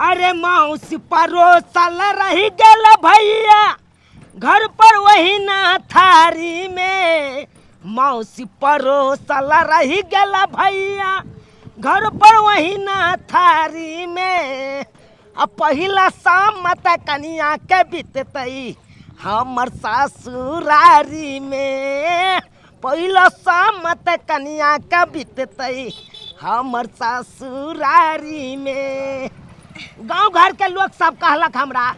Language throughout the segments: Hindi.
अरे मौसी परोसल रही गल भैया घर पर वही ना थारी में। मौसी परोसल रही गल भैया घर पर वही ना थारी में। अब पहिला शाम मत कनिया के बीततई हमर ससुरारी में। पहिला शाम मत कनिया के बीततई हमर ससुरारी में। गांव घर के लोग सब कहलक हमरा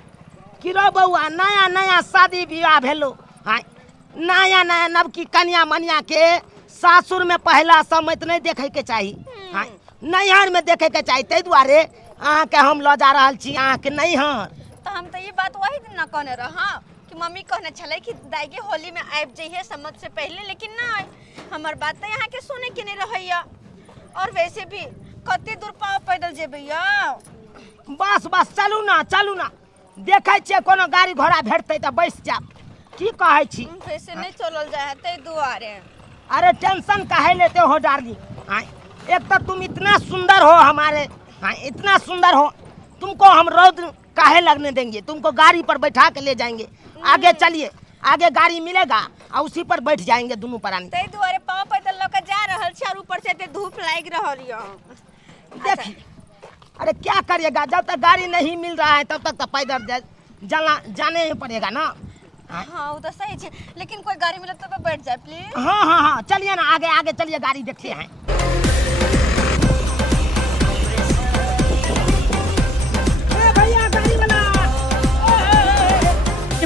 कि रो बउआ नया नया शादी विवाह भेलो, हाँ नया नया नवकी कन्या मनिया के सासुर में पहला समय नहीं देखे के चाहिए, हाँ नैहर में देखे के चाहिए। ताहि दुआरे अहाँ के हम ल जा रहल छी अहाँ के नैहर। तो हम तो ये बात वही दिन न कहने रहा कि मम्मी कहने चले कि दाई के होली में आब जाइए समझ से पहले, लेकिन ना हमार बात तो यहाँ के सुने के नहीं रहैया। और वैसे भी कते दूर पाव पैदल जेबैया। बस बस चलू ना देखे छे कोनो गाड़ी घोड़ा भेटते तो बैस जाब। की कहे छी वैसे नहीं चलल जाए ते दुआरे। अरे टेंशन काहे लेते हो डार्लिंग, हाँ एक तो तुम इतना सुंदर हो हमारे, हाँ इतना सुंदर हो, तुमको हम रोड काहे लगने देंगे, तुमको गाड़ी पर बैठा के ले जाएंगे। आगे चलिए, आगे गाड़ी मिलेगा और उसी पर बैठ जाएंगे दोनों प्राणी। ते दुआरे पाव पैदल लेके जा रहल छी और ऊपर से ते धूप लाग रहल यो। देखिए अरे क्या करिएगा, जब तक गाड़ी नहीं मिल रहा है तब तक तो पैदल जाने ही पड़ेगा ना। हाँ वो तो सही है, लेकिन कोई गाड़ी मिले तो बैठ जाए प्लीज। हाँ चलिए ना, आगे आगे चलिए, गाड़ी देखते हैं। भैया गाड़ी वाला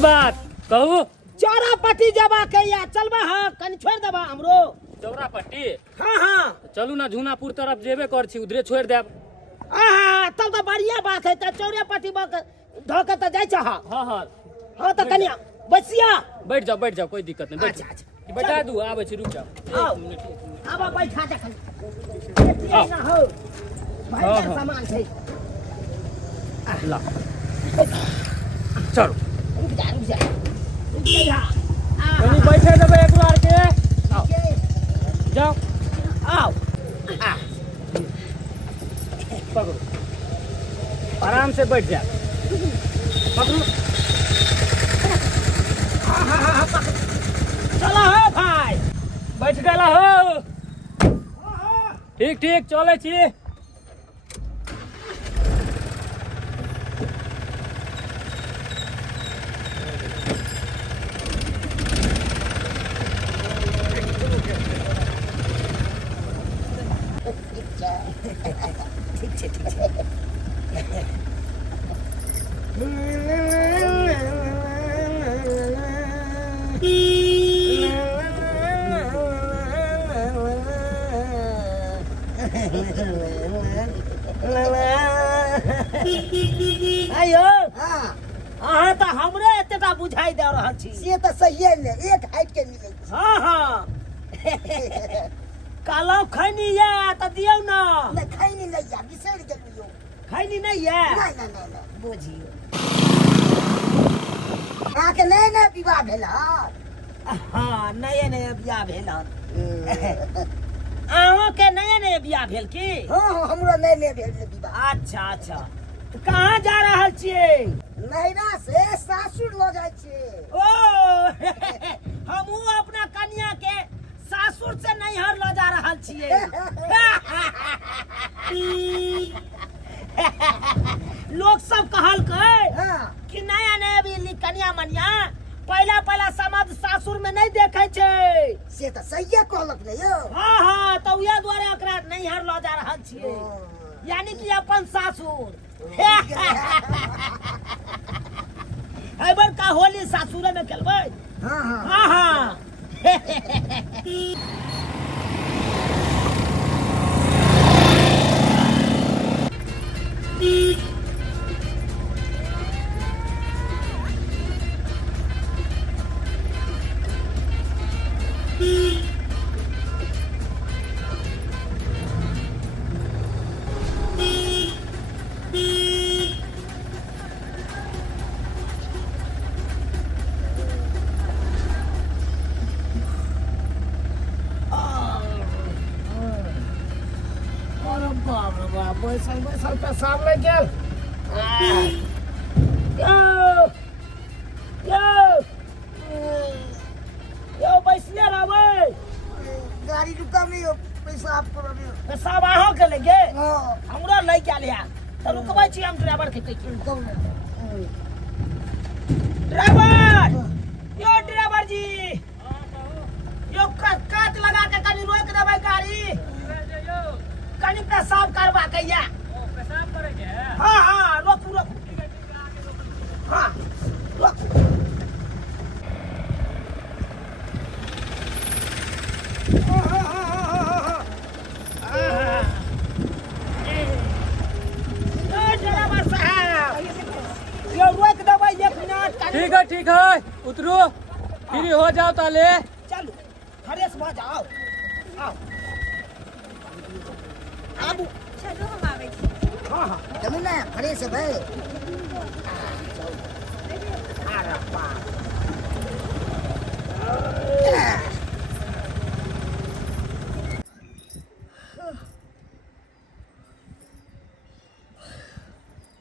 बात कहू चौरा पट्टी जबा के या चलबा, हाँ कनी छोड़ देबा हमरो। चौरा पट्टी हाँ चलू ना, झूनापुर तरफ जेबे कर छी, उधरे छोड़ देब। तब तो बढ़िया बात है। तो चौरा पट्टी धोके तो जाय छ। हाँ तो कनिया बसिया बैठ जाओ कोई दिक्कत नहीं, बैठ अच्छा बैठा दू, आबे छी, रुक जाओ। अब बैठा जा कनी ना हो भाई का सामान छै। ला चलो रुक जा कनी बैठे देबे एक बार के। आओ जाओ, आओ पकड़ो, आराम से बैठ जा, पकड़ो। चलो हो भाई, बैठ गला हो। ठीक चले छी। ठीक छै आयो अहाँ तो हमरे एतेटा बुझाई दे रहल छी। से तो सही ने, एक हाइट के मिले। हाँ कालो खैनी या तो दियौ ना। नहीं खैनी नहीं या, बिसर गेलियो। खैनी नहीं है, नहीं बुझियो अहाँ के नए विवाह भेल। हाँ नए बियाह भेल। अहों के नए बियाह भेल की? हाँ हमरो नए भेल विवाह। अच्छा तो कहाँ जा रहल छियै? नैरा से सासुर लो जाय छियै। ओ हमहू अपना कन्या के सासुर से नैहर लो जा रहल छियै। लोग सब कहलकै कि नया भी कन्या मनिया पहला समाज सासुर में नहीं देखे छै। से तो सही कहलक ने यो। हाँ तो उहे द्वारे ओकरा नैहर लो जा रहल छियै, यानी कि अपन सासुर। एबर का होली सासुरे में खेलबै। हाँ यो बैसले रहबै गाड़ी रुका नहीं हो पैसा आपको रही सब अहाँ के लगे हाँ हमरा लै गेल है त रुकबै छी हम ड्राइवर के कहि कब ड्राइवर यो ड्राइवर जी यो काट लगा के कनी रोक देबै गाड़ी कनी पेशाब करबा के या पेशाब करे के हाँ हाँ रोकू हाँ रोकू ड्राइवर साहब यो रोक देबै 1 मिनट ठीक है उतरो फ्री हो जाओ ताले चलू फ्रेश भऽ जाओ आओ आबू चलो हम आवे छी हाँ हाँ चलो ना खड़े से भाई अरे बाप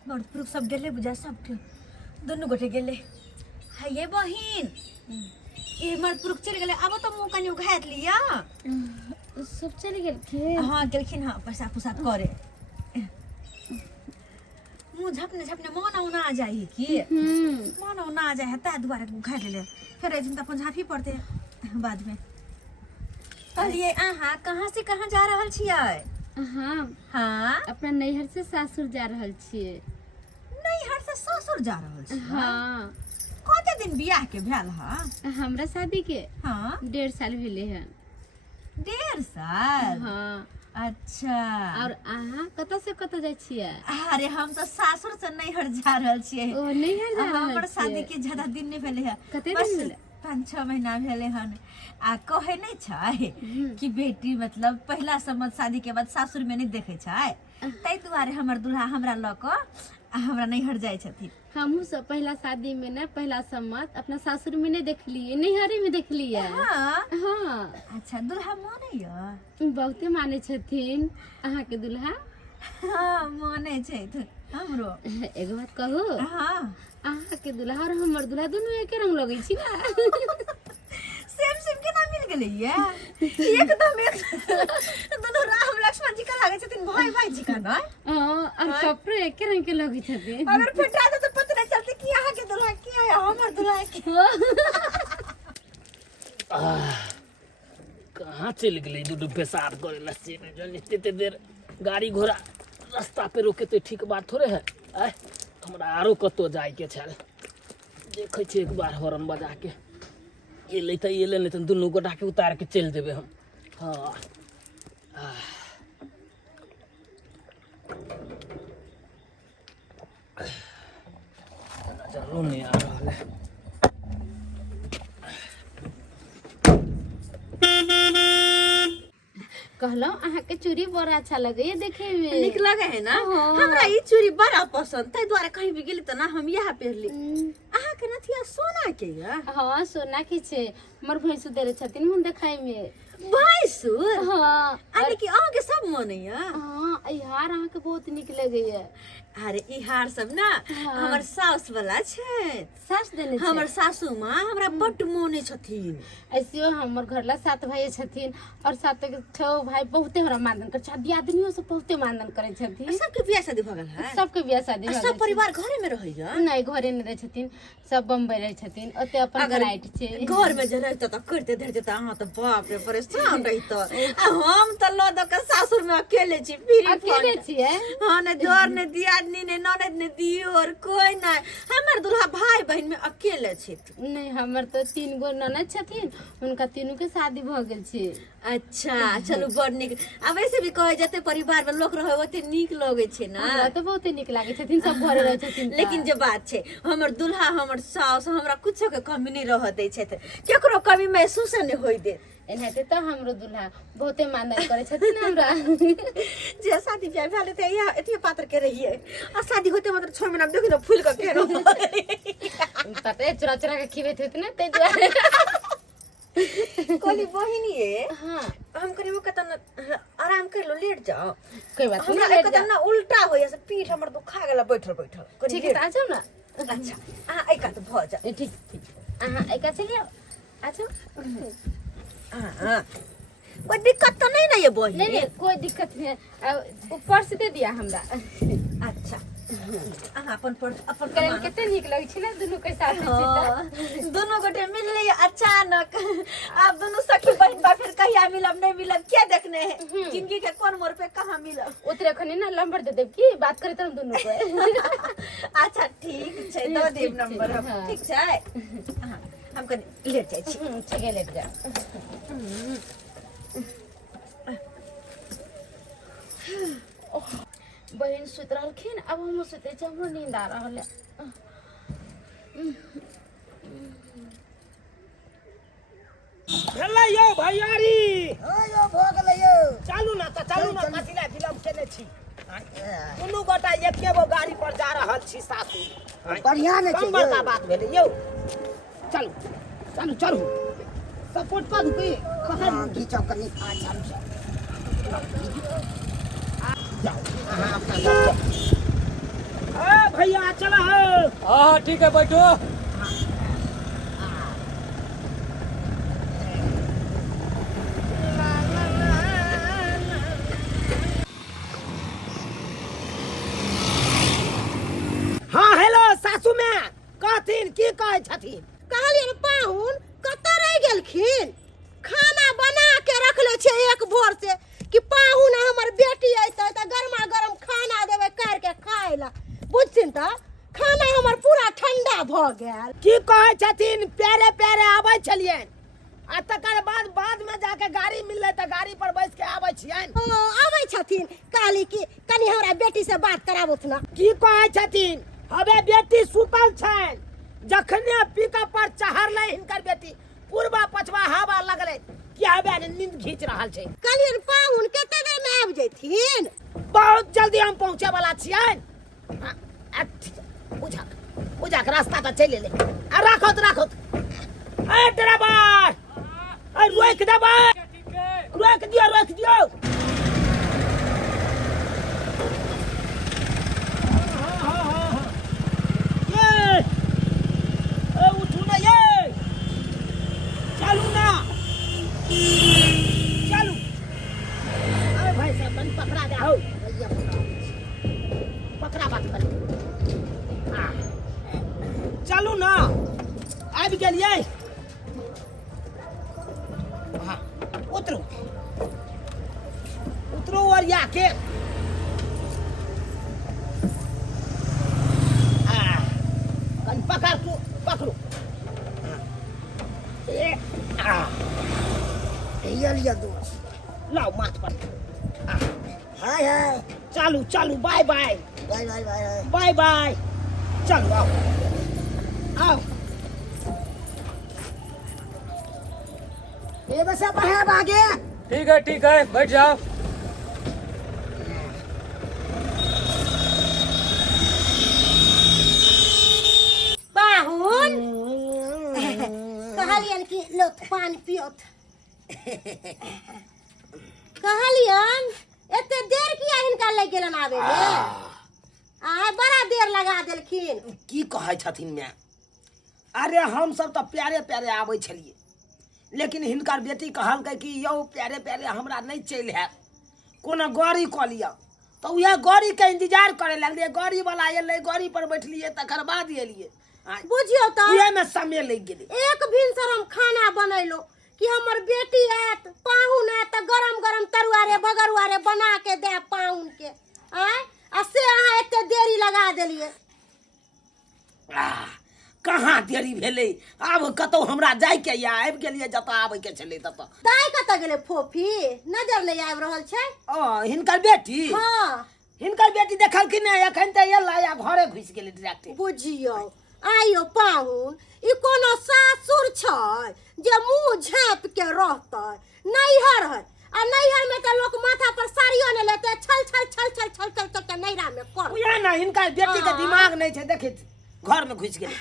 मर्दपुरुष सब गेले बुझा सब के दोनों गोटे गेले हाय ये बहिन ये मर्दपुरुष चल गेले अब तो मुंह कनी उघात लिया सब चले गेल के हाँ गेलखिन हाँ पैसा पुसाद करे मुंह झपने झपने मन औना आ जाई की मन औना आ जाए है ता दुबारा उघात ले फिर ऐसे तो अपन झाफी पड़ते बाद में कहलिए आहा कहाँ से कहाँ जा रहल छियै हाँ हाँ अपना नैहर से सासुर जा रहल छियै नैहर से ससुर जा रहल छियै हाँ कते दिन बियाह के भेल हा हमरा शादी के हाँ 1.5 साल भेले है 1.5 साल हाँ अच्छा और अहाँ कतऽ से कतऽ जाइ छियै अरे हम तो सासुर से नैहर जा रहल छियै ओ नैहर जा रहल हमर शादी छियै के ज्यादा दिन नहीं भेले है कते बस दिन भेले 5-6 महीना भेले हन आ कहे नहीं छै कि बेटी मतलब पहला समझ शादी के बाद सासुर में नहीं देखे छै तै दुआरे हमर दुल्हा हमरा ल क हमरा नैहर जाइ छथिन हमहू सब पहला शादी में ना पहला सम्मत अपना सासुर में नहीं देखलिए नैहरे में देखलिए हाँ हाँ अच्छा दुल्हा माने या बहुते माने छथिन अहाँ के दुल्हा हाँ माने छै हमरो एगो बात कहू हाँ अहाँ के दुल्हा और हमर दुल्हा दोनों एके रंग लगे छी ना सेम सेम केना मिल गेलै ये एकदम एक दोनों राम लक्ष्मण जी का लागे छथिन भाई भाई जी का ना और कपड़े एके रंग के लगे छथिन अगर फेटा दे तो पता नहीं चलते कि यहाँ के दुल्हा क्या है हमर दुल्हा के कहाँ चल गई दूध पेशाब करे लस्सी में जल इतने देर गाड़ी घोड़ा रास्ता पे रोके तो ठीक बात थोड़े है आय हमरा आरो कतो जाय के छल देखे छी एक बार हॉर्न बजा के एले त एले नहीं तो दुनू गोटा के उतार के चल देबे हम हाँ चलो नहीं आ रहा है कहलो अहाँ के चूड़ी बड़ा अच्छा लगे देखे में निक लगे है ना हाँ। हमरा ई चूड़ी बड़ा पसंद तै द्वारा कहीं भी गेली त ना हम यहाँ पहनली अहाँ के नथिया सोना के या हाँ सोना के छे हमर भैंसु देले छथिन मुन देखाई में भैंसुर हाँ अरे कि अहाँ के सब माने या हाँ यार अहाँ के बहुत निक लगे है अरे ई हार सब ना हमर सास वाला छै सास देने छे हमर सासू माँ हमरा बड्ड माने छथिन ऐसे हमर घर ला 7 भाई छथिन और 7 के 6 भाई बहुते हमरा मानदन करे छथि आदमियों सब बहुते मानदन करे छथिन सबके बियाह शादी भ गेल है सबके बियाह शादी भऽ सब गेल परिवार घरे में रहैया छै। नहीं घरे नहीं रहे छथिन सब बम्बई रहे छथिन ओते अपन अगर फ्लाइट छे घर में जे रहते त करते धरते त अहाँ त बाप रे परेशान रहित आ हम त ल द के सासुर में अकेले छी फ्री अकेले छिए हाँ ने जोर ने दियादनी ने ननद ने दियोर कोई नहीं हमर दुल्हा भाई बहन में अकेले छी नहीं हमर तो 3 गो ननद छथिन उनका तीनों के शादी भ गेल छे अच्छा चलो बड़ निक अब ऐसे भी कहे जते परिवार में लोग रहे ओते निक लगे छे ना हमरा तो बहुते निक लागे छथिन सब घरे रहे छथिन लेकिन जे बात छे हमर दुल्हा हमर सास हमरा कुछो के कमी नहीं रह दे छे केकरो कमी महसूस नहीं होई दे एनाते तो हमरो दुल्हा बहुते मानदान करे छथिन हमरा जे शादी ब्याह भेल त या एते पात्र के रहिए आ शादी होते मतलब 6 महीना में देखि न फूल के केनो पता है चुरा चुरा के खिबे थे ना ते दुआरे कोली बहिनी है हां हम करीब कतन आराम कर लो, लेट जाओ। कोई बात नहीं, हमरा लेट एकदम जा। ना उल्टा हो ऐसे पीठ हमर दुखा गेला बैठल बैठल। ठीक है, तो आ जाओ ना। अच्छा एका तो भ जा। ठीक ठीक। एक चलिए, आ जाओ। हां कोई दिक्कत तो नहीं ना ये बहिन? नहीं नहीं, कोई दिक्कत नहीं है। ऊपर से दे दिया हमरा। अच्छा अपन करें कितने निक लगे छी ना दोनों के साथ में दोनों गोटे मिल लिए अचानक। आप दोनों सखी बहन बा, फिर कहिया मिलब नहीं मिलब क्या देखने है? जिंदगी के कौन मोड़ पे कहाँ मिलब? उतरे खने ना नंबर दे देब की बात करे तुम दोनों को। अच्छा ठीक छै, दो देब नंबर हम। ठीक छै, हम कने लेट जाइ छी। ठीक है, लेट जा। बहन सुत रहलखिन, अब हम सुते छी, हमरो नींद आ रहल है। भेलै यौ भैयारी, हाँ यो भऽ गेलै यो। चालू ना तऽ चालू ना, कथिला विलम्ब केने छी। दुनू गोटा एके गो गाड़ी पर जा रहल छी सासुर। बढ़िया ने छै कम बड़का बात भेलै यौ। चलू चलू चलू, सपोर्ट करू की हाँ घीचो कनी। भैया चला हो। हाँ ठीक है, बैठो। हाँ हेलो सासू में कहथिन की कहै छथिन? कहलियन पाहुन कतऽ रह गेलखिन? खाना बना के रखले छै एक भोर से कि पाहुन हमर बेटी अइतै त गरमा गरम खाना देबै कर के खाए ला। बुझथिन त खाना हमर पूरा ठंडा भ गेल। की कहै छथिन? प्यारे प्यारे आबै छलियन, आ तकर बाद में जाके गाड़ी मिललै त गाड़ी पर बैस के आबै छियन। ओ आबै छथिन, कहली कि कनी हमरा बेटी से बात कराबुथ ना। की कहै छथिन? हबे बेटी सुतल छन, जखने पिकअप पर चढ़लै हिनकर बेटी, पूर्वा पछवा हवा लगलै कि हबे नींद खींच रहल छै। कहलियन पाहुन कते देर में आबि जैथिन? बहुत जल्दी हम पहुंचे वाला छियन। बुझक रास्ता तऽ चलि एलै। आ राखत राखत, ए ड्राइवर, ए रोक देबै, रोक दियो रोक दियो। उठू ना ये, चलू ना, चलू। अरे भाई साहब बन पकड़ा दे हो, भैया पकड़ा बात कर। चलू ना, आबि गेलियै। हाँ उतरू उतरू ओरिया के। पकड़ तू पकड़ू। ये लिया दोस्त। लाओ माथ पर। हाय हाय चालू चालू, bye bye bye bye bye bye bye. चलो आओ आओ। ये बस अब है आगे। ठीक है, बैठ जाओ। पाहुन कहलियन कि लो पानी पियोत। कहलियन एते देर किया हिनका लग गेलन आवे में? बड़ा देर लगा देलखिन। की कहै छथिन मैं? अरे हम सब तो प्यारे प्यारे आबै छलिए, लेकिन हिनकर बेटी कहलकै कि यौ प्यारे प्यारे हमरा नहीं चल है, कोनो गाड़ी कऽ लिया। तो वह गाड़ी के इंतजार करे लगलिए, गाड़ी वाला एलै, गाड़ी पर बैठलिए, तकर बाद एलिए। बुझियो त उहे में समय लग गेलै। एक भिनसर हम खाना बनैलो कि हमर बेटी आत, पाहुन आत त गरम गरम तरुआ रे भगरुआ रे बना के दे पाहुन के। आ से अहाँ एते देरी लगा देलिए। कहाँ देरी भेलै? आब कतौ हमरा जाय के या आबि गेलिए जतऽ आबै के छलै ततऽ। दाई कतऽ गेलै फोफी? नजर नहीं आबि रहल छै। हिनकर बेटी, हाँ हिनकर बेटी देखलखिन ने, एखन तऽ एलै आ घरे घुसि गेलै डायरेक्ट। बुझियो आइयो पाहुन ई कोनो सासुर छै जे मुंह झाँप के रहतै? नैहर है, आ नैहर में त लोक माथा पर साड़ियो ने लेते, छल छल छल छल छल छल छल के नैरा में कर। उहे ना, हिनकर बेटी के दिमाग नहीं छै, देखै घर में घुसि गेलै।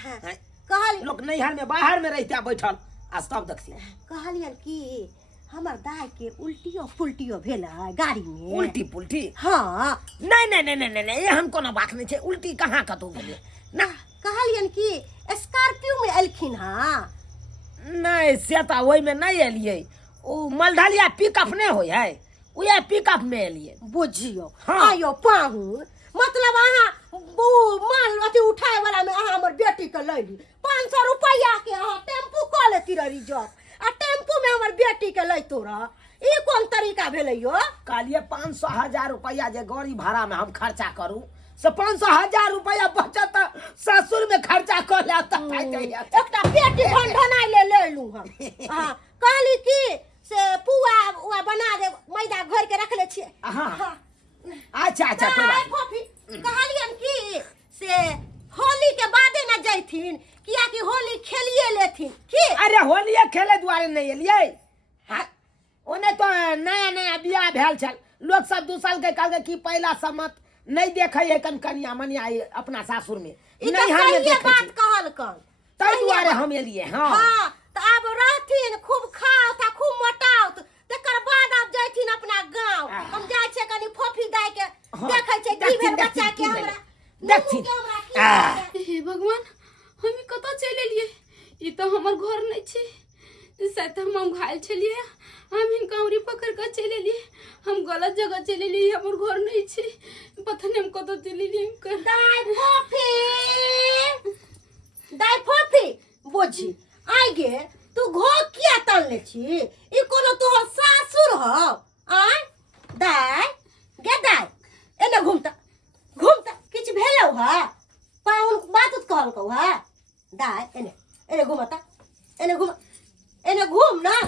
कहल लोक नैहर में बाहर में रहिते बैठल आ सब देखथिन। कहलियन कि हमर दाय के उल्टियो पुल्टियो भेल है गाड़ी में। उल्टी पुल्टी? हाँ नहीं नहीं नहीं नहीं नहीं, एहन कोनो बात नहीं छे। उल्टी कहाँ कतौ भेलै ना। कहलियन कि स्कॉर्पियो में एलखिन हाँ। नहीं से तो ओहि में नहीं एलियै। ओ मलढलिया पिकअप नहीं होय है, उहे पिकअप में एलियै। बुझियो हाँ। आयो पाहुन मतलब अहाँ वो माल अथी उठाए वाला में अहाँ हमर बेटी के लैली 500 रुपया के अहाँ टेम्पू कऽ लेती रही रिजर्व आ टेम्पू में हमर बेटी के लैतो रह। ई कोन तरीका भेलै यो? कहलिए 500,000 रुपया जे गाड़ी भाड़ा में हम खर्चा करूं से 500,000 रुपया बचत ससुर में खर्चा कर ले तब एकटा पेटी ढनढनाई ले लूं हम। हां कहली कि से पुआ बना दे, मैदा घोर के रख ले छिए। हाँ अच्छा अच्छा कोई बात नहीं। कहलियन कि से होली के बादे न जैथिन किया कि होली खेलिए लेथिन की। अरे होलिये खेले दुआरे नहीं एलियै। हाँ ओने तो नया नया बियाह भेल छल, लोग सब 2 साल के कहलकै कि पहला सम्मत नहीं देखे है कनिया मनिया अपना सासुर में। ई तो सही बात कहल कन तै दुआरे हम एलियै। हाँ हां त अब रहथिन खूब खाओ त खूब मोटाओ तकर बाद अब जैथिन अपना गांव। हम जाय छै कनी फोफी दाय के देखै छै की भेल बच्चा के हमरा देखथिन। हे भगवान हम कत चल एलिए? ई तो हमर घर नहीं छे। शायद हम घायल छलिए, हम हिनका पकड़ कर चल एलिए। हम गलत जगह चल एलिए, हमर घर नहीं छे। पता नहीं हम कत चल एलिए। दाय फोफी बुझी आइ गे तू घोक किया तलले छी? ई कोनो तोहर सासुर हो? आय दाय गे दाय एने घुमता किछ भेलौ हा? पाउन बात कहल कहू हा? दाय एने घुमता एने घूम ना।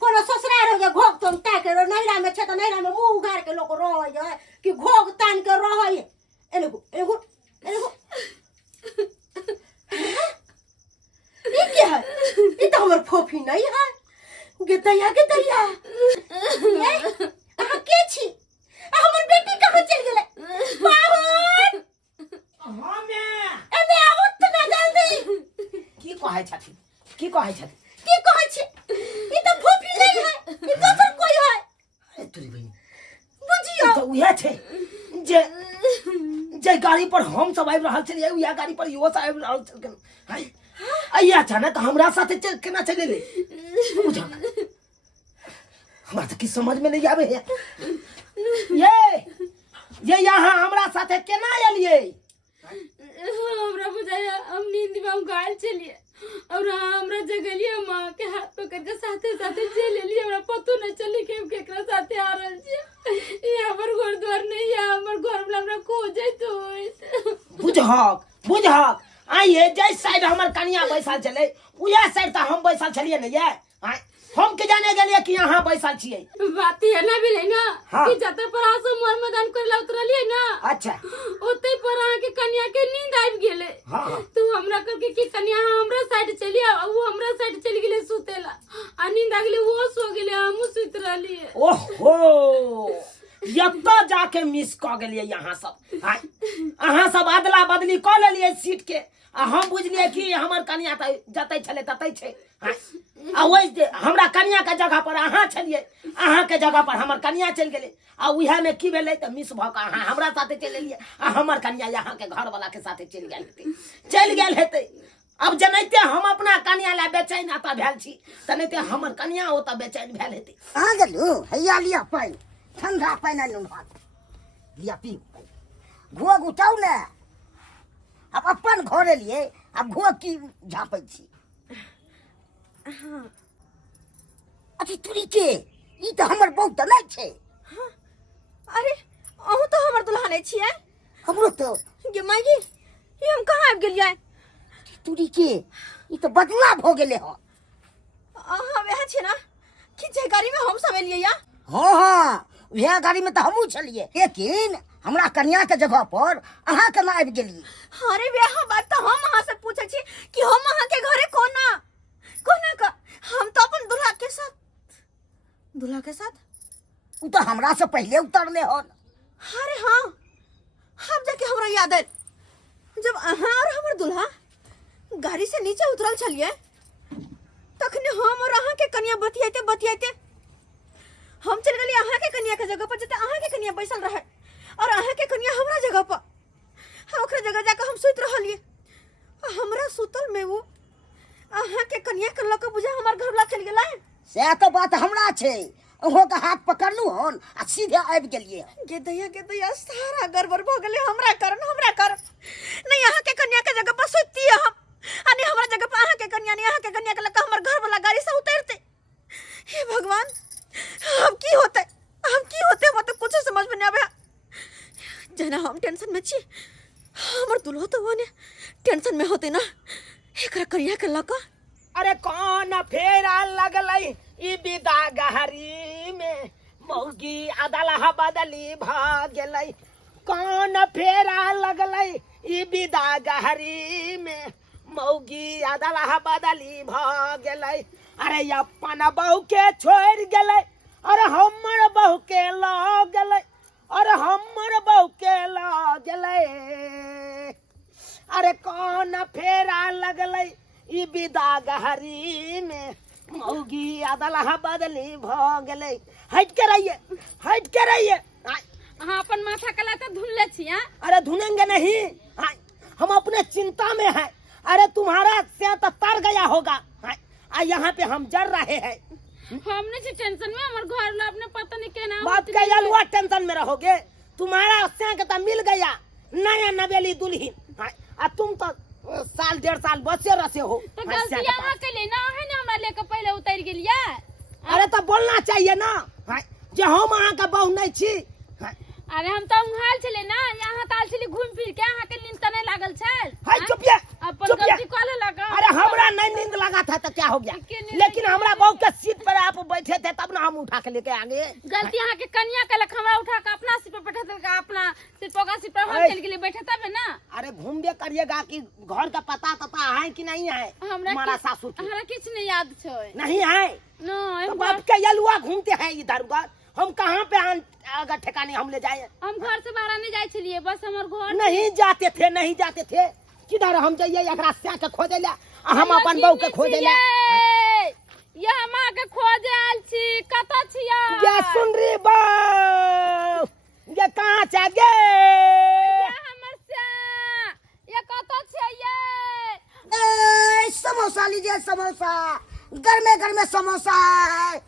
कोनो ससुराल हो गया घोक तुम ता के नैरा में छ त नैरा में मुंह उगार के लोग रहै है कि घोक तान के रहै। एने घुम ये क्या है? ये तो हमर फोफी नहीं है। गे दैया ये के छी? हमर बेटी कहाँ चल गेलै? पाहुन हमे एने आवत ना जल्दी। की कहै छथिन? की कहै छथिन? की कहै छी? ई तो फोफी नहीं है, ई दोसर कोई है। अरे तोरी बहिनी बुझियो तो उहे छै जे गाड़ी पर हम सब आबि रहल छलियै, उहे गाड़ी पर इहो सब आबि रहल छलखिन। हाय अइया अचानक हमरा साथे केना चल एलै? बुझा हमरा तो की समझ में नहीं आवे है। ये यहाँ हमरा साथे केना एलियै? हमरा बुझाया हम नींद में हम घायल चलिए और हमरा जगलिए माँ के हाथ पकड़ के साथे साथे चल एलिए। हमरा पतो नहीं चली कि हम केकरा साथे आ रहल छी। ये हमर घर द्वार नहीं है, हमर घर में हमरा खोजे तो बुझहक आइए जै साइड हमर कनिया बैसल छलै उहे साइड त हम बैसल छलियै ने। ये हम के जाने गेलियै कि यहाँ बैसल छियै। बात ये ना भेलै ना हाँ। कि जते पर आसो मोर मैदान करला उतरलिए ना। अच्छा ओते पर आ के कन्या के नींद आबि गेलै। हाँ। तू हमरा करके कि कन्या हमरा साइड चली आ वो हमरा साइड चली गेलै सुतेला आ नींद आ गेलै, वो सो गेलै, हम सुत रहलिए। ओहो यत्ता जाके मिस क गेलियै यहाँ सब। अहाँ सब अदला बदली क लेलियै सीट के आ हम बुझलियै कि हमर कनिया त जतै छलै ततै छै। आ ओइ हमरा कनिया के जगह पर अहाँ छलियै, अहाँ के जगह पर हमर कनिया चलि गेलै। आ उहे में की भेलै त मिस भ क अहाँ हमरा साथे चलि एलियै आ हमर कनिया यहाँ के घर वाला के साथे चलि गेल हेतै। अब जनैते हम अपना कनिया ला बेचैन आता भेल छी तनैते हमर कनिया ओतऽ बेचैन भेल हेतै। आ गेलू हैया लिया पानि ठंडा पानि आनलहुँ भात लिया पी। घोग उठाउ ने, अब अपन घर एलियै अब घोग की झाँपै छी? अथी तुरी के ई तऽ हमर बहु तऽ नहि छै। अरे अहूँ तो हमर दुल्हा नहीं छियै। हमरो तो गे मायगी ये हम कहाँ आबि गेलियै? तुरी के ई तऽ बदला भऽ गेलै हँ। हम वएह छी ना कि जे गाड़ी में हम सब एलियै या। हाँ हाँ वएह गाड़ी में तऽ हमहूँ छलियै, लेकिन हमरा कन्या के जगह पर अहाँ केना आबि गेलियै? अरे वह बात तो हम अहाँ से पूछे छी कि हम अहाँ के घरे कोना का हम तो अपन दुल्हा के साथ उ तऽ हमरा से पहले उतरले हन। अरे हाँ अब जाके हमरा याद है जब अहाँ और हमर दुल्हा गाड़ी से नीचे उतरल छलिए तखने हम और अहाँ के कन्या बतियाते हम चल गली अहाँ के कन्या के जगह पर, जते अहाँ के कन्या बैसल रहे और अहाँ के कन्या हमरा जगह पर। हाँ, ओकरा जगह जाकर हम सुत रहलिए, हमरा सुतल में वो अहाँ के कन्या के लक बुझा हमार घर वाला चल गेला। से तो बात हमरा छे, ओहो का हाथ पकड़लू हन आ सीधे आबि गेलिए। गे दैया सारा गड़बड़ भ गेले हमरा कारण नहीं अहाँ के कन्या के जगह पर सुतती हम अने हमरा जगह पर अहाँ के कन्या नहीं, अहाँ के कन्या के लक हमर घर वाला गाड़ी से उतरते। हे भगवान, हम की होते वो तो कुछ समझ में नहीं आवे। जना हम टेंशन में छी, हमर दुल्हो तो वो ने टेंशन में होते ना एकरा कन्या के लक। अरे कौन फेरा लगलई ई विदा गहरी में, मौगी अदला बदली भाग गेलई। कौन फेरा लगलई ई विदा गहरी में, मौगी अदला बदली भाग गेलई। अरे अपन बहू के छोड़ गेलई, अरे हमर बहू के लग गेलई, अरे हमर बहू के लग गेलई। अरे कौन फेरा लगलई ई विदा गहरी में, मौगी अदला बदली भ गेलै। हट के रहिए। अहाँ अपन माथा कलाते धुनले छी। अरे धुनेंगे नहीं, हम अपने चिंता में हैं। अरे तुम्हारा से तो तर गया होगा, यहाँ पे हम जड़ रहे हैं। हमने से टेंशन में हमारे घर वाला अपने पता नहीं क्या नाम बात का यलुआ टेंशन में रहोगे। तुम्हारा से तो मिल गया नया नवेली दुल्हन, तुम तो साल 1.5 साल बचे रसे हो। तो गलती यहाँ के लिए ना है ना, हमरा लेकर पहले उतर गेलिए। अरे तो बोलना चाहिए ना जे हम अहाँ का बहू नहीं छी। अरे हम तो उहाल चले ना, यहाँ ताल चली घूम फिर के अहाँ के नींद तने लागल छल। हाय चुपिया, अपन गलती कॉल लगा। अरे हमरा नहीं नींद लगा था तो क्या हो गया, लेकिन हमरा बहू के सीट पर आप बैठे थे तब ना हम उठा के लेके आ गए। गलती यहाँ के कन्या के लख हमरा उठा के अपना सीट पर बैठा देगा, अपना सीट पर सीट पर हम चल के लिए बैठा तब ना। अरे घूमबे करिएगा कि घर का पता है कि नहीं है हमारा सासू की? हमरा कुछ नहीं याद छे। नहीं है नहीं, तो बाप के यलुआ घूमते हैं इधर उधर। हम कहाँ पे अगर ठिकाने हम ले जाए? हम घर से बाहर नहीं जाए छलिए, बस हमर घर नहीं जाते थे। किधर हम जाइए एकरा से के खोजे ले, हम अपन बहू के खोजे ले। ये हमा के खोजे आल छी, कता छिया? ये सुन रही बहू, ये कहाँ से गे? ये हमर से, ये कता छिया? ये समोसा लीजिए, समोसा घर में समोसा है।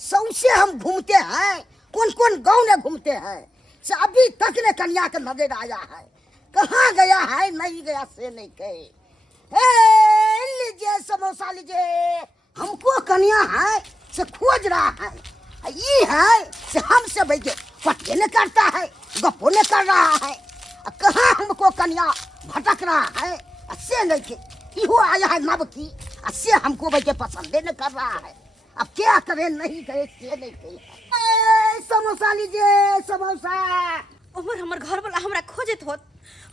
सौसे हम घूमते हैं, कौन गांव में घूमते हैं, से अभी तक ने कन्या के नजर आया है। कहाँ गया है, नहीं गया से नहीं कहे। लीजिए समोसा लीजिए। हमको कन्या है से खोज रहा है, ये है से हमसे बैठे पटे न करता है, गप्पो न कर रहा है। कहाँ हमको कन्या भटक रहा है, से नहीं के इहो आया है नब की, से हमको बैठे पसंद न कर रहा है। अब क्या करे, नहीं करे से नहीं करे। समोसा लीजिए, समोसा। उमर हमर घर वाला हमरा खोजत होत,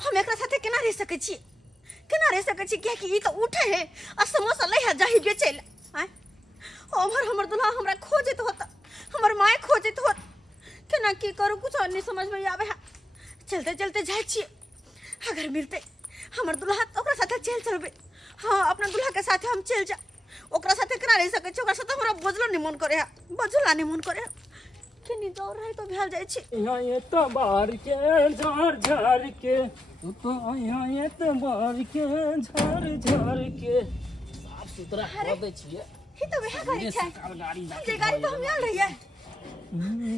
हम एकरा साथे केना रह सकै छी, कि ई तो उठे है आ समोसा ले जाही बेचैला। उमर हमर दुल्हा हमरा खोजत होत, हमर माय खोजत होत, केना की करू कुछ नहीं समझ में आवे है। चलते जाय छी, अगर मिलते हमर दुल्हा तो ओकरा साथे चलबे। हाँ, अपना दुल्हा के साथे हम चल जा, ओकरा साथे केना रह सकै छी? ओकरा साथे हमरा बजलो नहीं मन करे है, केनी दौड़ रहे तो भेल जाय छी। यहाँ ये तो बाहर के झार के, तो यहाँ ये तो बाहर के झार के साफ सुथरा कर दे छिए। ही तो वह गाड़ी छै, ये गाड़ी तो हम आल रही है।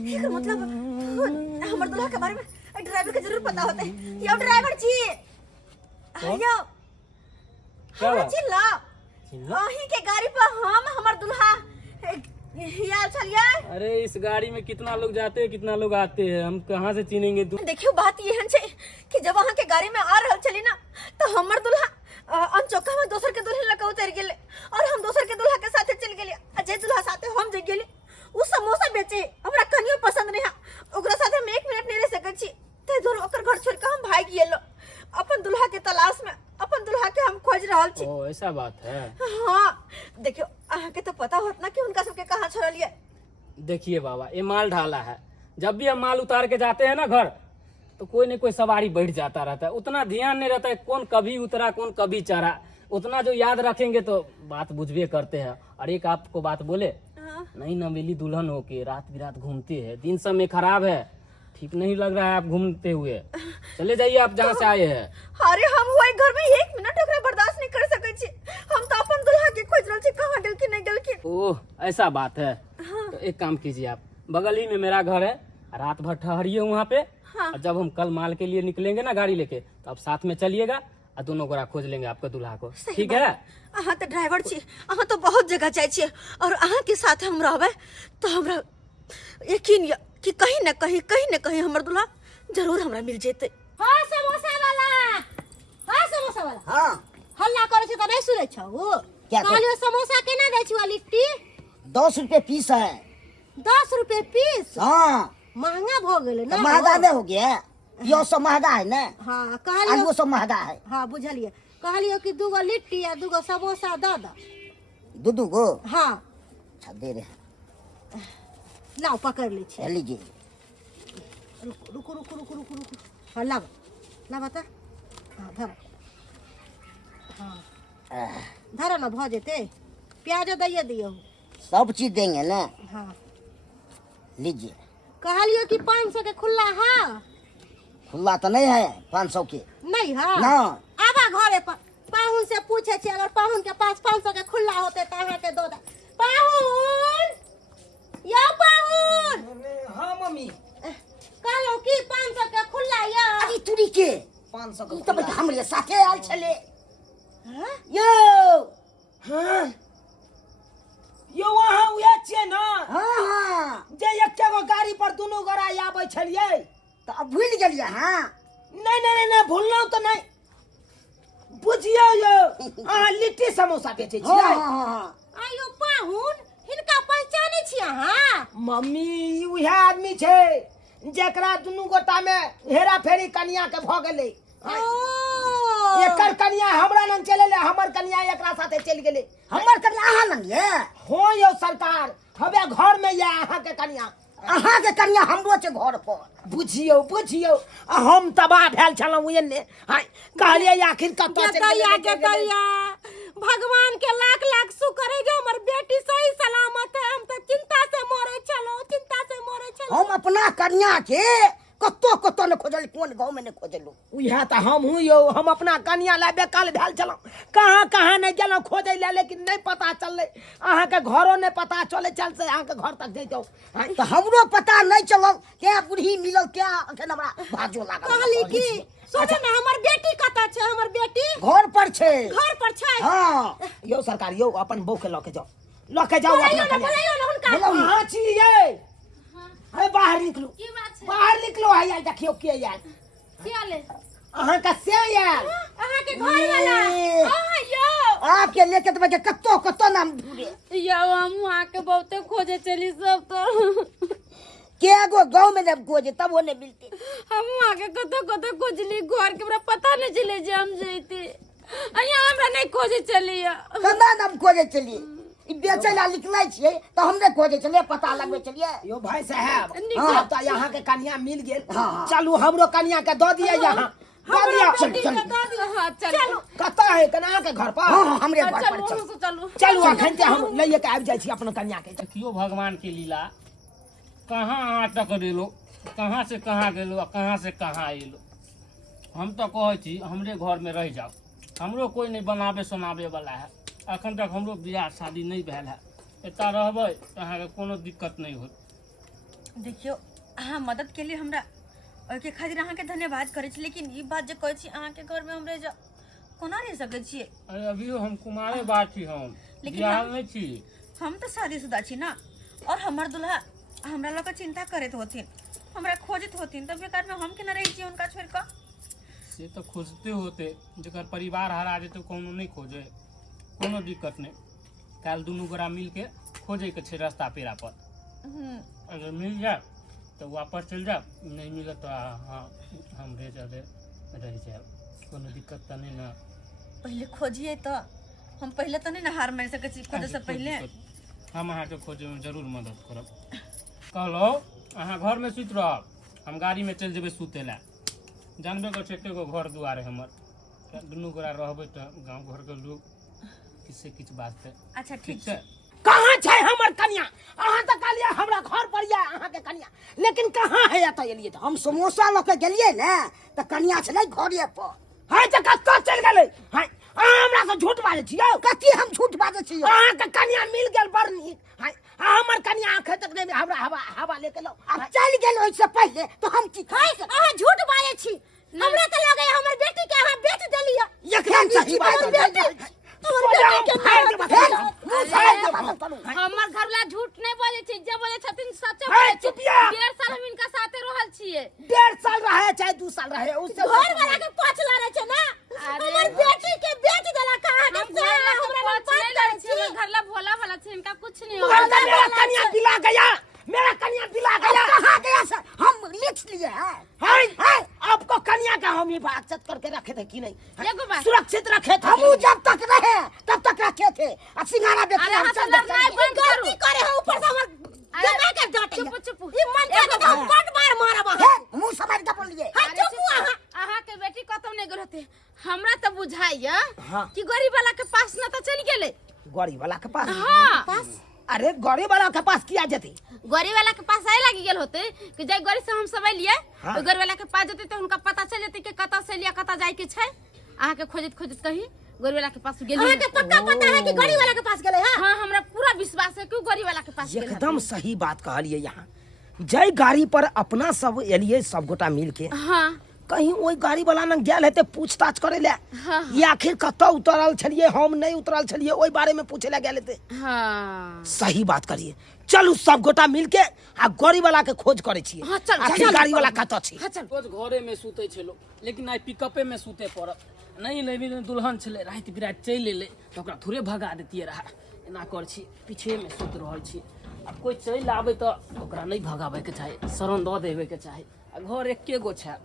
एकर मतलब हमर दुल्हा के बारे में ड्राइवर के जरूर पता होते। यो ड्राइवर जी, आयो हमरा चिल्ला, अही के गाड़ी पर हम हमर दुल्हा यार चलिए। अरे इस गाड़ी में कितना लोग जाते हैं, कितना लोग आते हैं, हम कहाँ से चिनेंगे? देखियो बात ये है कि जब वहाँ के गाड़ी में आ रहल चली ना, तो हमर दुल्हा अनचौका में दोसर के दुल्हन लगा उतर गेले और हम दोसर के दुल्हा के साथे चल गेले। अजय दुल्हा साथे हम जे गेले, उ समोसा बेचे हमरा कनियो पसंद नहीं है, ओकरा साथे हम 1 मिनट नहीं रह सकै छी। ते दूर ओकर घर छोड़ के हम भाग गेलो अपन दुल्हा के तलाश में, अपन दुल्हा के हम खोज रहल छी। ओ ऐसा बात है। हाँ, देखियो अहाँ के तो पता होत ना कि उनका सबके कहाँ छोड़लिए। देखिए बाबा, ये माल ढाला है, जब भी हम माल उतार के जाते हैं ना घर, तो कोई न कोई सवारी बैठ जाता रहता है। उतना ध्यान नहीं रहता है कौन कभी उतरा कौन कभी चढ़ा, उतना जो याद रखेंगे तो बात बुझबे करते हैं। और एक आपको बात बोले, नहीं नवेली दुल्हन होके रात बिरात घूमते हैं, दिन समय खराब है, ठीक नहीं लग रहा है आप घूमते हुए। चले जाइए आप जहाँ से आए हैं। अरे हम हुए घर में 1 मिनट ओकरा बर्दाश्त नहीं कर सकै छी। हम तो अपन दुल्हा के खोज रहल छी, कहाँ गेल कि नहीं गेल कि। ओह ऐसा बात है। तो एक काम कीजिए, आप बगल ही में मेरा घर है, रात भर ठहरिए वहाँ पे। और जब हम कल माल के लिए निकलेंगे ना गाड़ी लेके, तो आप साथ में चलिएगा और दोनों गोरा खोज लेंगे आपके दूल्हा को। ठीक है? अहाँ तो ड्राइवर छी, अहाँ तो बहुत जगह जाय छी, और अहाँ के साथ हम रहबै तो हमरा यकीन ये कि कहीं न कहीं हमर दूल्हा जरूर हमरा मिल जेतै। हाँ समोसा वाला हाँ हल्ला करे छ त नहीं सुनै छ ओ क्या कर- कहलियो समोसा केना दै छी लिट्टी 10 रुपए पीस है। 10 रुपए पीस हाँ महंगा भ गेलै तो ना महंगा नहीं हो गया, यो सब महंगा है ना, हाँ कहलियो आलू सब महंगा है। हाँ बुझलिए, कहलियो कि 2 लिट्टी या 2 समोसा द द। दूधू को हाँ अच्छा दे रहे, लाओ पकड़ ले छी। लीजिए। रुको हाँ लावा त हाँ धर हाँ धर न भ जेते, प्याज दैये दियो। सब चीज देंगे ना, हाँ लीजिए। कहलियो कि 500 के खुला है, खुला तो नहीं है 500 के नहीं है ना। आबा घरे पर पाहुन से पूछे छी, अगर पाहुन के पास 500 के खुला होते तो अहाँ के दो दे। पाहुन या पाहुन हाँ मम्मी, कहलो कि 500 के खुला या अरे तुरी के 500 ई का तो बेटा हमरे साथे आल छले। हाँ? यो हाँ यो वहाँ उहे छियै ना हाँ जे एके गो गाड़ी पर दुनू गोरा आबै छलियै। तो अब भूल गेलिए। हाँ नहीं भूललहुँ तो नहीं, बुझियो यो अहाँ लिट्टी समोसा बेचै हाँ छियै। हाँ आयो पाहुन हिनका पहचानै छी अहाँ? मम्मी ई उहे आदमी छै जेकरा दुनू गोटा में हेरा फेरी कनिया के भ गेलै। ओ एकर कनिया हमरा लंग चले ले, हमर कनिया एकरा साथे चल गेलै। हमर कनिया अहाँ लंग ये, हो यो सरकार, हवे घर में या अहाँ के कनिया। अहाँ के कनिया हमरो छै घर पर। बुझियो आ हम तबाह भेल छलहुँ एने। हाय कहलिए आखिर कतऽ चलि गैया गेलै। के गैया भगवान के लाख लाख शुक्र है जो हमर बेटी सही सलामत है। हम तो चिंता से मरे छलो। हम अपना कन्या के कतो न खोजल, कोन गांव में न खोजलू। उहे त हम हूँ यो, हम अपना कनिया ला बेकल भेल छलहुँ, कहाँ नहीं गेलहुँ खोजै ला, लेकिन नहीं पता चललै। अहाँ के घरो नहीं पता चले चल से अहाँ के घर तक जैतौ। तो हमरो पता नहीं चलल क्या बूढ़ी मिलल, क्या अखन हमरा भाजो लागल। कहली कि सुने ना हमर बेटी कतऽ छै? हमर बेटी घर पर छै। घर पर छै? हाँ यो सरकार यो अपन बहू के लके जाओ अपना कनिया। बोलैयो ना हुनका। कहाँ छियै? है बाहर निकलू, की बात छै? बाहर निकलो। है यार देखियो के यार क्या ले? अहाँ का से यार अहाँ के घर वाला ए, हां यो आपके लेके तो मैं कतो नाम ढूंढे। या हम वहाँ के बहुते खोजे चली सब तो के गो गांव में न खोजे तब वो नहीं मिलते। हम वहाँ के कतो खोजली, घर के हमरा पता नहीं चले जे हम जैते। यहाँ हमरा नहीं खोजे चली। कना नाम खोजे चलिए, ई बेचे ला निकलै छियै तो हमने खोजे चलिए, पता लगबे चलिए। यो भाई साहब, निकल। अब तो यहाँ के कन्या मिल गेल। हाँ। चलू हमरो कन्या के दो दिए यहाँ, दो दिया। हाँ चलो कतऽ है कन्या के घर पर? हाँ हमरे घर पर चलो चल। वहाँ से चलो। चलू अखन ते हम लइए के आबि जाइ छी अपन कन्या के। देखियो भगवान के लीला, कहाँ अहाँ टकरेलो, कहाँ से कहाँ गेलो, कहाँ से कहाँ एलो। हम तो कहै छी हमरे घर में रह जाओ, हमरो कोई नहीं बनाबे सुनाबे वाला है। अखन तक हमरो बियाह शादी नहीं भेल है, एतऽ रहबै तऽ अहाँके कोनो दिक्कत नहीं होत। देखियो अहाँ मदद के लिए हमरा ओके खातिर अहाँ के धन्यवाद करै छी, लेकिन ई बात जे कहै छी अहाँ के घर में हम रह जा कोना रह सकै छियै? अरे अभियो हम कुमारे बात छी, हम लेकिन बियाह हम- नहीं छी। हम तो शादीशुदा छी ना, और हमर दुल्हा हमरा लोग चिंता करत होथिन, हमरा खोजत होथिन, तब बेकार में हम केना रही छी उनका छोड़ के? से तो खोजते होते, जकर परिवार हरा जेते कोनो नहीं खोजे, कोनो दिक्कत नहीं। काल दुनू गोरा मिल के खोजे के छे रास्ता पेड़ा पर। अगर मिल जाए तो वापस चल जाए, नहीं मिले तो हाँ हम रह जाए, कोनो दिक्कत तो नहीं ना। पहले खोजिए तो हम पहले तो नहीं ना हार मान सकै छी खोजे से पहले। हम अहाँ के खोजे में जरूर मदद करब। कहलो अहाँ घर में सुत रहब, हम गाड़ी में चल जेबै सुते ला। जानबे कर एके गो घर दुआर है हमर, दुनू गोरा रहबै तो गाँव घर के लोग किससे किछ बात है। अच्छा ठीक ठीक है। कहाँ छै हमर हमर कन्या अहाँ तक कहलिए हमरा घर पर या अहाँ के कन्या लेकिन कहाँ है एत एलिए तो हम समोसा लऽ के गेलियै ने तऽ कनिया छलै घरे पर। है त कत चल गेलै है अहाँ हमरा से झूठ बाजै छियै कथी हम झूठ बाजै छी? अहाँ के कन्या मिल गेल बड़ नीक है हमर कन्या आंख तक नहीं हमरा हवा लेके लो आ चलि गेल ओइसे पहिले तो हम की खाइ? अहाँ झूठ बाजै छी। हमरा तऽ लगैया हमर बेटी के अहाँ बेच देलियै। एकदम सही बात हमर बेटी हमर घर वाला झूठ नहीं बोले छी, जे बोले छथिन सच है, बोले छी। चुपिया। 1.5 साल हम इनका साथे रहल छियै। 1.5 साल रहे चाहे 2 साल रहे उससे घर वाला के पाँच लारे छै ना। हमर बेटी के बेच देला कहाँ के हम से घर वाला हमरा के बात लड़े छी, छी। हमर घर ला भोला भाला छै, इनका कुछ नहीं मेरा होगा। कन्या पिला गया मेरा कन्या पिला गया कहाँ गया सर? हम लिख लिए हैं। है आपको कन्या का हम हिफाजत करके रखे थे कि नहीं एगो बात। सुरक्षित रखे थे हम जब तक रहे तब तक रखे थे आ सिंघाड़ा बेच अरे के हम हाँ, चल तो लड़ना है, बंद करो। गलती करे है ऊपर से हमर जमा के डांटे। चुप चुप। ई मन के हम बड़ मार मारब हे, अहाँ। मुंह समाज के बोलिए। हां चुप अहाँ। अहाँ के बेटी कतौ नहीं गेल होते। हमरा तो बुझाइया हाँ। कि गरीब वाला के पास न तो चल गेले। गरीब वाला के पास हाँ, अरे गरीब वाला के पास किया जती गरीब वाला के पास आए लगी गेल होते कि जाय गरीब से हम सब लिए हाँ। तो गरीब वाला के पास जते तो उनका पता चल जते कि कता से लिया कता जाय के छै। अहाँ के खोजत खोजत कहीं गरीब वाला के पास गेली। अहाँ के पक्का पता है कि गरीब वाला के पास गेले हैं? हाँ, हमरा पूरा विश्वास है कि गरीब वाला के पास गेल एकदम सही बात कहलिए यहाँ जय गाड़ी पर अपना सब एलिए सब गोटा मिल के हाँ कहीं वही गाड़ी वाला न गेल हेते पूछताछ करे ले हाँ। ये आखिर कतौ उतरल छलिए हम नहीं उतरल छलिए ओई बारे में पूछे ले गेल हेते हाँ सही बात करिए चलू सब गोटा मिल के आ गाड़ी वाला के खोज करे छिए हाँ, चल, आखिर चल, गाड़ी वाला कत छी हाँ चल। रोज घरे में सूते छे लोग लेकिन आई पिकअपे में सूते पड़त नहीं लेकिन दुल्हन छले रात बिरात चल एले तो ओकरा थोड़े भगा देतिए रहा एना कर छी पीछे में सूत रहल छी अब कोई चल आवे तो ओकरा नहीं भगावे के चाहे शरण द देवे के चाहे आ घर एके गो छै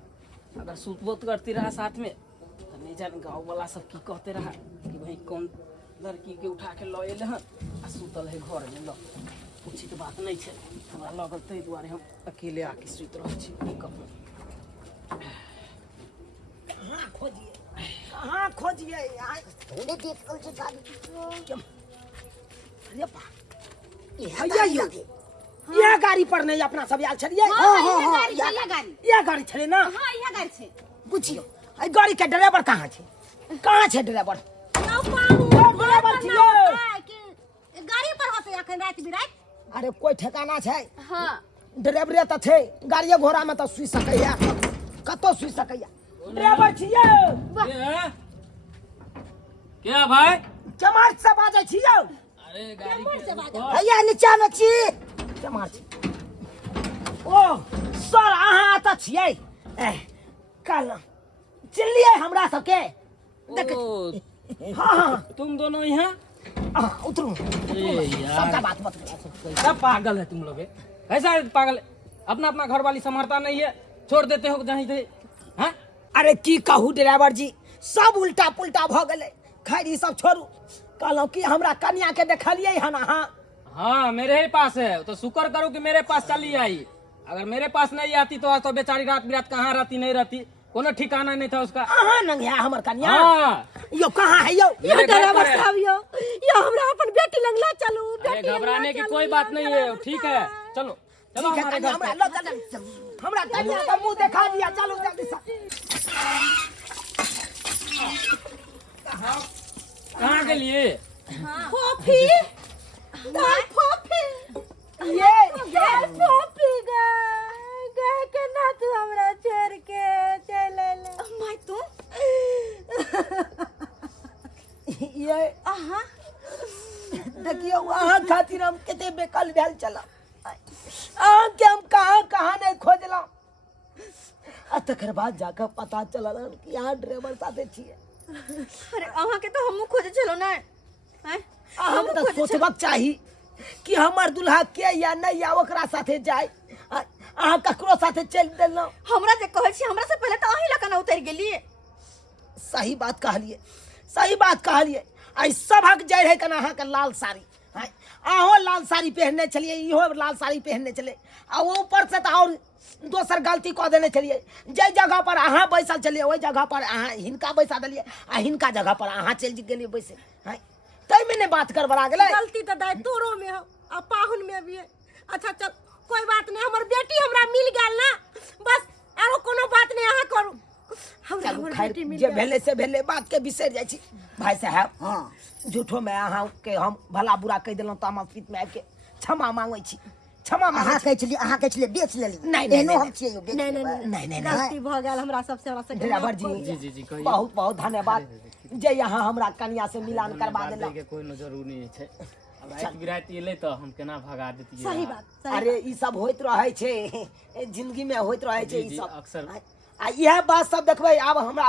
अगर सुतबो तो करती रहा साथ में तो नहीं जान गाँव वाला सब की कहते रहा कि भाई कौन लड़की के उठा के लऽ एले हन आ सुतल है घर में ल उचित बात नहीं है हमरा लगल ताहि दुआरे हम अकेले आके सुत रहल छी पिकअप में कहाँ खोजिए कहाँ खोजिए यहाँ तूने देख कल से गाड़ी अरे बा भैया ये गाड़ी पर नहीं अपना सब आयल छलिए हाँ, ये गाड़ी ये गाड़ी छले ना हाँ यह गाड़ी छै। बुझियो आई गाड़ी के ड्राइवर कहाँ छे ड्राइवर ना पाहू ड्राइवर छियो कि गाड़ी पर होते अखन रात बिरात। अरे कोई ठिकाना छै हाँ ड्राइवरे तो छे गाड़िए घोड़ा में तो सुई सकैया कतो सुई सकैया ड्राइवर छियो क्या भाई चमार से बाजै छियो अरे गाड़ी के भैया नीचा में छी। चमार छी ओ सर अहाँ त छियै कल चिल्लिए हमरा सबके ओ, हाँ हाँ तुम दोनों यहाँ उतरू अरे सबका यार बात मत करो कैसा पागल है तुम लोग ऐसा पागल है अपना अपना घर वाली संभालता नहीं है छोड़ देते हो जहीं थे हाँ अरे की कहू ड्राइवर जी सब उल्टा पुल्टा भ गेलै खैर ई सब छोड़ू कहलौं कि हमरा कन्या के देखलिए हन अहाँ हाँ मेरे ही पास है तो शुक्र करो कि मेरे पास चली आई अगर मेरे पास नहीं आती तो बेचारी रात बिरात कहाँ रहती नहीं रहती कोनो ठिकाना नहीं था उसका अहाँ नंग है हमर कन्या हाँ यो कहाँ है यो मेरे घर पर है। यो हमरा अपन बेटी लग ले चलू। अरे घबराने की कोई बात नहीं है ठीक है चलो चलो ठीक है हमारे कन्या घर हमरा पे। लो चल हमरा कन्या का मुंह दिखा दिया चलो जल्दी से कहाँ के लिए फोफी दाल फोफी ये फोफी गए के ना तू हमरा छोड़ के चले ले। मैं तू ये आहा देखियो वहाँ खातिर हम कते बेकल भेल चला अहाँ के हम कहाँ कहाँ नहीं खोजलौं आ तकर बाद जाकर पता चलल कि यहाँ ड्राइवर साथे छिए अरे अहाँ के तो हमहू खोजे चलो ना हैं हम तो सोचबक चाही कि हमर दुल्हा के या नहीं या ओकरा साथे जाए अहाँ ककरो साथे चल देलौं हमरा जे कहै छी हमरा से पहले तो अहीं लकन उतर गेलिए। सही बात कहलिए आई सबक जाय है कना अहाँ के लाल साड़ी अहो लाल साड़ी पहनने चलिए इहो लाल साड़ी पहनने चले आ ऊपर से तो और दोसर गलती कह देने चलिए जे जगह पर अहाँ बैसल चलिए वही जगह पर अहाँ हिनका बैसा दिलिए आ हिनका जगह पर अहाँ चल गेलिए बैसे तई में ने बात कर बड़ा गेलै। गलती तो दाई तोरो में हो आ पाहुन में भी है। अच्छा चल कोई बात नहीं, हमर बेटी हमरा मिल गेल ना, बस आरो कोनो बात नहीं अहाँ करू। हमरा चलू हमर खैर बेटी मिल जे गेल। भेले से भेले, बात के बिसर जाइ छी। भाई साहब हाँ झूठो में अहाँ के हम भला बुरा कह देलहुँ तऽ हम अफीत में आबि के क्षमा मांगै छी, क्षमा मांगै अहाँ छी। कहै छलियै बेच लेली। नहीं, नहीं, एहनो नहीं, हम छियै यौ, बेच नहीं लेबै। नहीं नहीं नहीं, नहीं, गलती भ गेल हमरा सबसे, हमरा से ड्राइवर जी जी जी कहिए। बहुत बहुत धन्यवाद जे यहाँ हमरा कनिया से मिलान करवा धन्यवाद देलक। दैके कोई न जरूरी नहीं छै। अब रात बिरात एलै तऽ हम केना भगा देतियै। सही बात सही अरे ई सब होइत रहै छै, जिंदगी में होइत रहै छै जी, ई जी, सब। अक्सर। आ इएह बात सब देखबै आब हमरा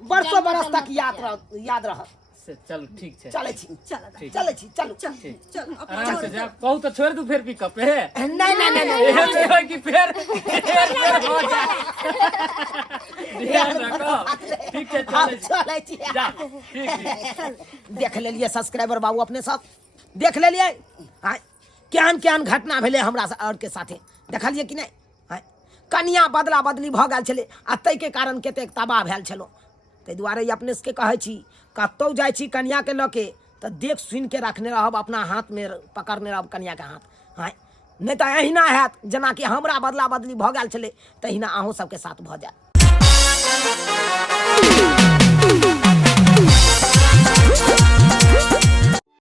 बरसों बरस तक याद रहत। से चल ठीक छै। चलै छी, चल ठीक। चलै छी, चलू। ठीक। चल अपन आराम से जा, कहू तऽ छोड़ दू फेर पिकअप पे। नहीं नहीं नहीं नहीं एहन नहीं होय कि फेर हो जाए। ध्यान रखो। ठीक छै आप चलै छी। चलै छी। जा ठीक ठीक। देख लेलिए सब्सक्राइबर बाबू अपने सब देख लेलिए हाँ, केहन केहन घटना भेलै हमरा और के साथे देखलिए कि नहीं। हाँ, कनिया बदला बदली भऽ गेल छलै आ ताहि के कारण कतेक तबाह भेल छलो। ताहि दुआरे अपने सबके कहै छी कतौ जाइ छी कनिया के लऽ के तऽ देख सुनि के रखने रहब, अपना हाथ में पकड़ने रहब कनिया के हाथ। हाँ नहीं तऽ अहिना हैत जेना कि हमरा बदला बदली भऽ गेल छलै तहिना अहूँ सबके साथ भऽ जायत।